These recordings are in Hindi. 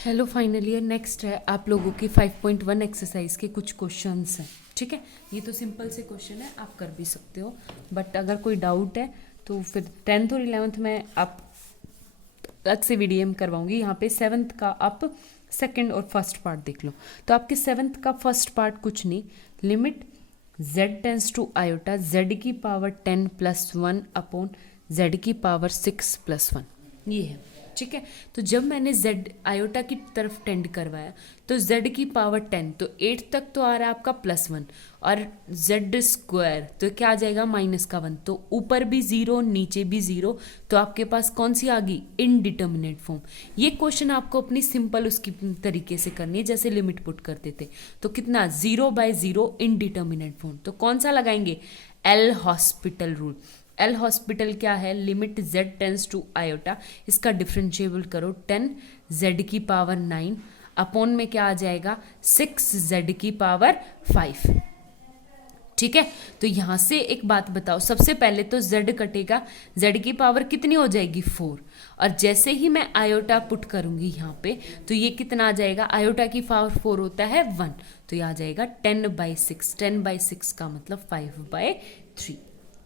Hello final year. नेक्स्ट है आप लोगों की 5.1 एक्सरसाइज के कुछ क्वेश्चंस हैं। ठीक है, ये तो सिंपल से क्वेश्चन है, आप कर भी सकते हो, बट अगर कोई डाउट है तो फिर 10th और 11th में आप अलग से वीडियो करवाऊंगी। यहाँ पे 7th का आप सेकंड और फर्स्ट पार्ट देख लो। तो आपके 7th का फर्स्ट पार्ट कुछ नहीं, limit z tends to iota z की पावर 10 प्लस 1 अपॉन z की पावर 6 प्लस 1, ये है। ठीक है, तो जब मैंने z आयोटा की तरफ टेंड करवाया तो z की पावर 10, तो 8 तक तो आ रहा है आपका +1, और z स्क्वायर तो क्या आ जाएगा -1, तो ऊपर भी 0 नीचे भी 0, तो आपके पास कौन सी आ गई, इनडिटर्मिनेट फॉर्म। ये क्वेश्चन आपको अपनी सिंपल उसकी तरीके से करनी है, जैसे लिमिट पुट करते थे। तो कितना 0/0 इनडिटर्मिनेट फॉर्म, तो कौन सा लगाएंगे, L'Hospital rule. L'Hospital क्या है, limit z tends to iota, इसका डिफरेंशिएबल करो 10 z की पावर 9 अपॉन में क्या आ जाएगा 6 z की पावर 5। ठीक है, तो यहां से एक बात बताओ, सबसे पहले तो z कटेगा, z की पावर कितनी हो जाएगी 4, और जैसे ही मैं आयोटा पुट करूंगी यहाँ पे तो ये कितना आ जाएगा, आयोटा की पावर 4 होता है 1, तो ये आ जाएगा 10/6। 10/6 का मतलब 5/3।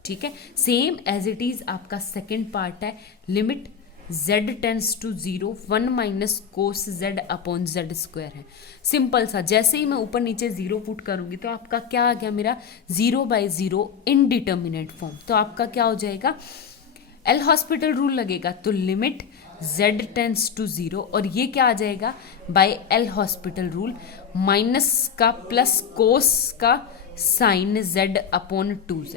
ठीक है, सेम एज इट इज आपका सेकेंड पार्ट है, limit z tends to 0 1 minus cos z upon z square है। सिंपल सा, जैसे ही मैं ऊपर नीचे 0 पुट करूंगी तो आपका क्या आ गया, मेरा 0/0 इनडिटर्मिनेट फॉर्म। तो आपका क्या हो जाएगा, एल हॉस्पिटल रूल लगेगा, तो लिमिट z टेंस टू 0, और ये क्या आ जाएगा, by L hospital rule minus का प्लस कोस का साइन z अपॉन 2z,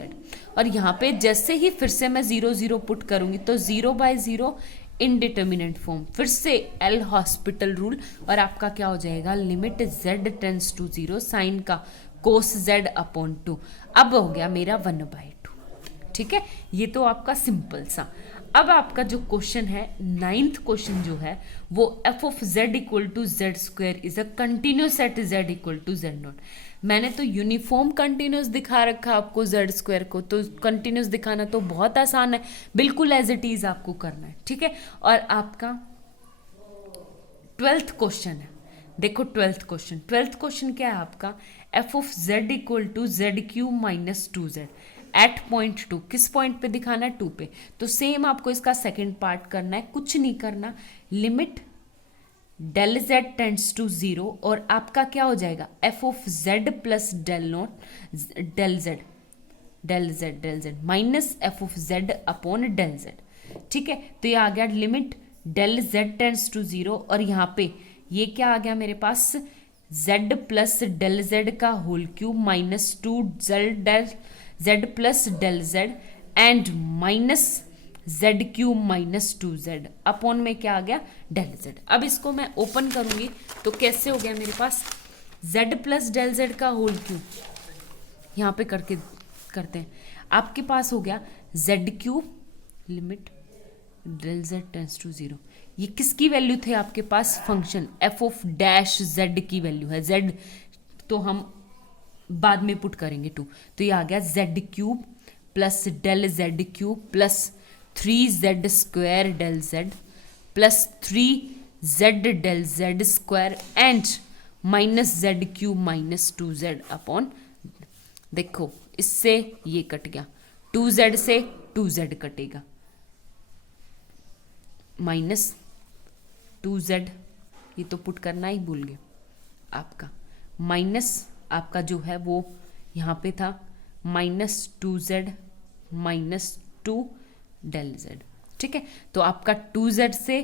और यहाँ पे जैसे ही फिर से मैं 0 पुट करूंगी तो 0/0 इनडिटर्मिनेट फॉर्म, फिर से एल हॉस्पिटल रूल, और आपका क्या हो जाएगा, limit z tends to 0 sine का कोस z अपॉन 2, अब हो गया मेरा 1/2। ठीक है, ये तो आपका सिंपल सा। अब आपका जो क्वेश्चन है 9th क्वेश्चन जो है वो f of z equal to z square is a continuous at z equal to z0। मैंने तो यूनिफॉर्म कंटिन्यूस दिखा रखा आपको z स्क्वायर को, तो कंटिन्यूस दिखाना तो बहुत आसान है, बिल्कुल एज इट इज आपको करना है। ठीक है, और आपका 12th क्वेश्चन है, देखो 12th क्वेश्चन क्या है आपका, f of z equal to z³ minus 2z at point 2, किस पॉइंट पे दिखाना है, 2 पे। तो सेम आपको इसका सेकंड पार्ट करना है, कुछ नहीं करना, limit del z tends to 0, और आपका क्या हो जाएगा, f of z plus del z minus f of z upon del z। ठीक है, तो ये आ गया limit del z tends to 0, और यहाँ पे ये क्या आ गया मेरे पास, z प्लस डेल z का whole cube minus 2 z plus del z and minus z³ minus 2z upon में क्या आ गया, डेल z। अब इसको मैं ओपन करूंगी तो कैसे हो गया मेरे पास, z प्लस डेल z का होल क्यूब, यहाँ पे करते हैं, आपके पास हो गया z³ limit del z tends to 0। ये किसकी वैल्यू थे आपके पास, function f of dash z की वैल्यू है, z तो हम बाद में पुट करेंगे 2, तो ये आ गया z³ plus del z³ plus 3z square del z plus 3z del z square and minus z³ minus 2z upon, देखो इससे ये कट गया, 2z से 2z कटेगा, माइनस 2z, ये तो पुट करना ही भूल गए आपका, माइनस आपका जो है वो यहाँ पे था minus 2z minus 2 del z। ठीक है, तो आपका 2z से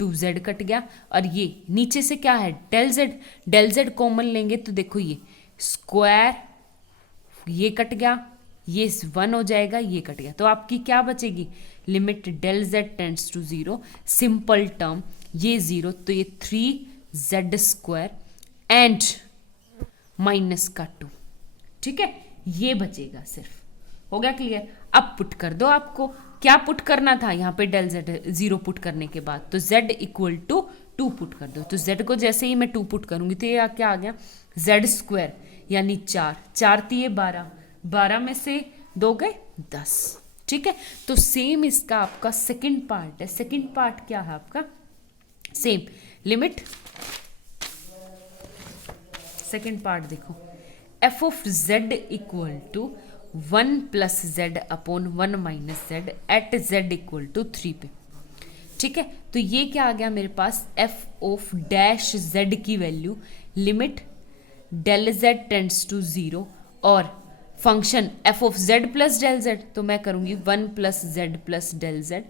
2z कट गया, और ये नीचे से क्या है, डेल z कॉमन लेंगे तो देखो ये स्क्वायर, ये कट गया, ये 1 हो जाएगा, ये कट गया, तो आपकी क्या बचेगी, limit del z tends to 0 simple term, ये 0, तो ये 3z स्क्वायर एंड माइनस का 2। ठीक है, ये बचेगा सिर्फ, हो गया क्लियर। अब पुट कर दो, आपको क्या पुट करना था, यहाँ पे डेल z 0 पुट करने के बाद तो z इक्वल टू 2 पुट कर दो, तो z को जैसे ही मैं 2 पुट करूंगी तो ये क्या आ गया, z स्क्वायर यानी 4 3 12 में से 2 गए 10। ठीक है, तो सेम इसका आपका सेकंड पार्ट है, सेकंड पार्ट क्या है आपका, सेम लिमिट सेकेंड पार्ट देखो, F of Z equal to 1 plus Z upon 1 minus Z at Z equal to 3 पे। ठीक है, तो ये क्या आ गया मेरे पास, एफ ऑफ डैश जेड की value limit del Z tends to 0 और function F of Z plus del Z, तो मैं करूंगी 1 plus Z plus del Z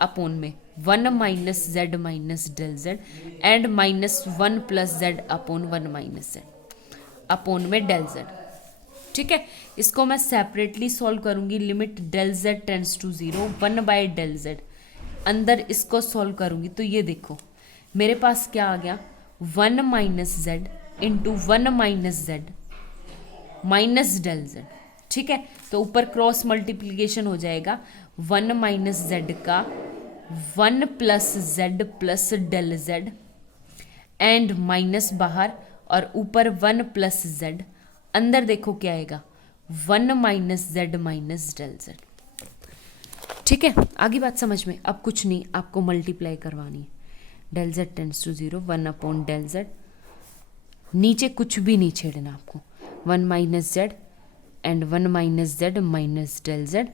upon में 1 minus Z minus del Z and minus 1 plus Z upon 1 minus Z upon में डेल जेड। ठीक है, इसको मैं सेपरेटली सॉल्व करूंगी, limit del Z tends to 0 1 bye del Z, अंदर इसको सॉल्व करूंगी तो ये देखो मेरे पास क्या आ गया, 1 minus Z into 1 minus Z minus del Z. ठीक है, तो ऊपर क्रॉस मल्टीप्लीकेशन हो जाएगा 1 माइनस जेड का 1 plus Z plus del Z and minus बाहर और ऊपर 1 प्लस जेड, अंदर देखो क्या आएगा 1 minus Z minus del Z. ठीक है, आगे बात समझ में, अब कुछ नहीं, आपको मल्टीप्लाई करवानी है, del Z tends to 0 1 upon del Z, नीचे कुछ भी नहीं छेड़ना आपको, 1 minus Z and 1 minus Z minus del Z,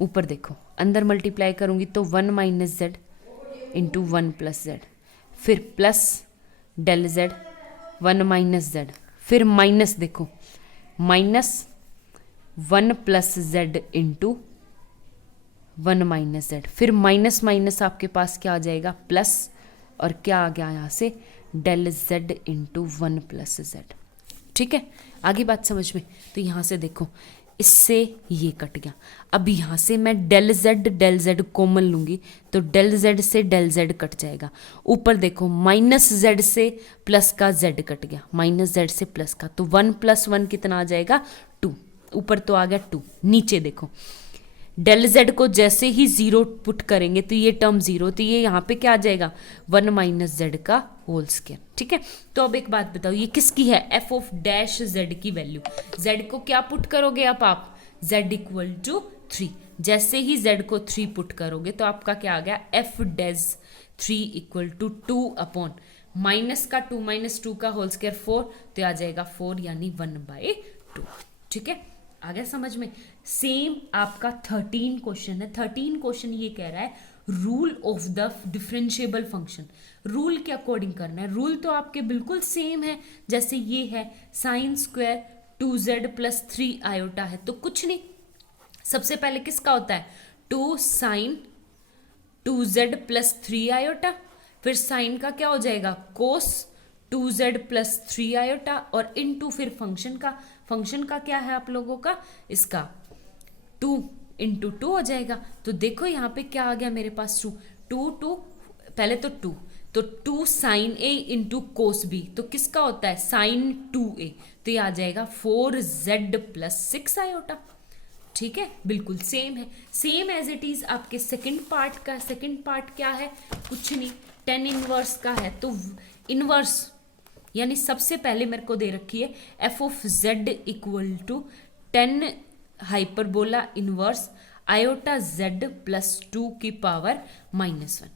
ऊपर देखो अंदर मल्टीप्लाई करूंगी तो 1 minus Z into 1 plus Z, फिर plus del Z 1 minus Z, फिर माइनस देखो minus 1 plus Z into 1 minus Z, फिर माइनस माइनस आपके पास क्या आ जाएगा प्लस, और क्या आ गया यहाँ से del Z into 1 plus Z. ठीक है, आगे बात समझ में, तो यहाँ से देखो इससे ये कट गया, अब यहाँ से मैं डेल जेड कॉमन लूंगी तो डेल जेड से डेल जेड कट जाएगा, ऊपर देखो माइनस जेड से प्लस का जेड कट गया, माइनस जेड से प्लस का, तो 1 प्लस 1 कितना आ जाएगा 2, ऊपर तो आ गया 2, नीचे देखो डेल जेड को जैसे ही 0 पुट करेंगे तो ये टर्म 0, तो ये यहाँ पे क्या आ जाएगा 1 माइनस जेड का होल स्क्वायर। ठीक है, तो अब एक बात बताओ ये किसकी है, एफ ऑफ डैश जेड की वैल्यू, जेड को क्या पुट करोगे आप जेड इक्वल टू 3, जैसे ही जेड को 3 पुट करोगे तो आपका क्या आ गया F dash 3 equal to 2 upon minus का 2 माइनस 2 का होल स्क्वायर 4, तो आ जाएगा 4 यानी 1/2। ठीक है, आ गया समझ में। सेम आपका 13 क्वेश्चन है, 13 क्वेश्चन ये कह रहा है rule of the differentiable function, rule के अकॉर्डिंग करना है, रूल तो आपके बिल्कुल सेम है, जैसे ये है sine square 2z plus 3 iota है, तो कुछ नहीं, सबसे पहले किसका होता है 2 साइन 2z प्लस 3 आयोटा, फिर साइन का क्या हो जाएगा कोस 2z प्लस 3 आयोटा और इनटू फिर फंक्शन का क्या है आप लोगों का, इसका 2 इंटू 2 हो जाएगा। तो देखो यहाँ पे क्या आ गया मेरे पास 2 पहले तो 2 साइन ए इंटू कोस बी, तो किसका होता है साइन 2a, तो ये आ जाएगा 4z प्लस 6 आयोटा। ठीक है, बिल्कुल सेम है, सेम एज इट इज आपके सेकंड पार्ट का। सेकंड पार्ट क्या है, कुछ नहीं, tan इनवर्स का है, तो इनवर्स यानी सबसे पहले मेरे को दे रखी है F of Z equal to 10 hyperbola inverse iota Z plus 2 की पावर -1।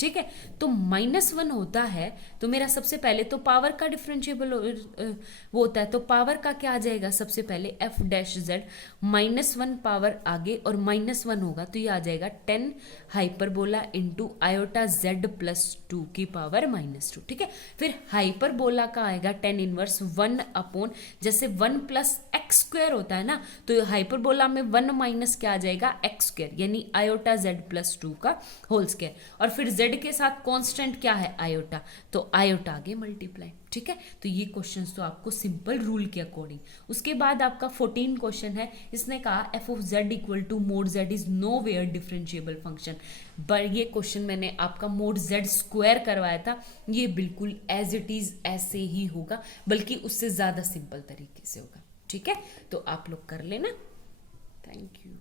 ठीक है, तो -1 होता है तो मेरा सबसे पहले तो पावर का डिफरेंशिएबल वो होता है, तो पावर का क्या आ जाएगा सबसे पहले एफ डैश जेड -1 पावर आगे और -1 होगा तो ये आ जाएगा 10 hyperbola into iota Z plus 2 की पावर -2। ठीक है, फिर हाइपरबोला का आएगा 10 इनवर्स 1 अपॉन, जैसे 1 प्लस एक्स स्क्वायर होता है ना, तो हाइपरबोला में 1 माइनस क्या आ जाएगा एक्स स्क्वायर, यानी आयोटा जेड प्लस 2 का होल स्क्वायर, और फिर जेड के साथ कांस्टेंट क्या है आयोटा, तो आयोटा आगे मल्टीप्लाई। ठीक है, तो ये क्वेश्चंस तो आपको सिंपल रूल के अकॉर्डिंग। उसके बाद आपका 14 क्वेश्चन है, इसने कहा F of Z equal to mod Z is nowhere differentiable function, but ये क्वेश्चन मैंने आपका मोड जेड स्क्वायर करवाया था, ये बिल्कुल एज इट इज ऐसे ही होगा, बल्कि उससे ज्यादा सिंपल तरीके से होगा। ठीक है, तो आप लोग कर लेना। Thank you.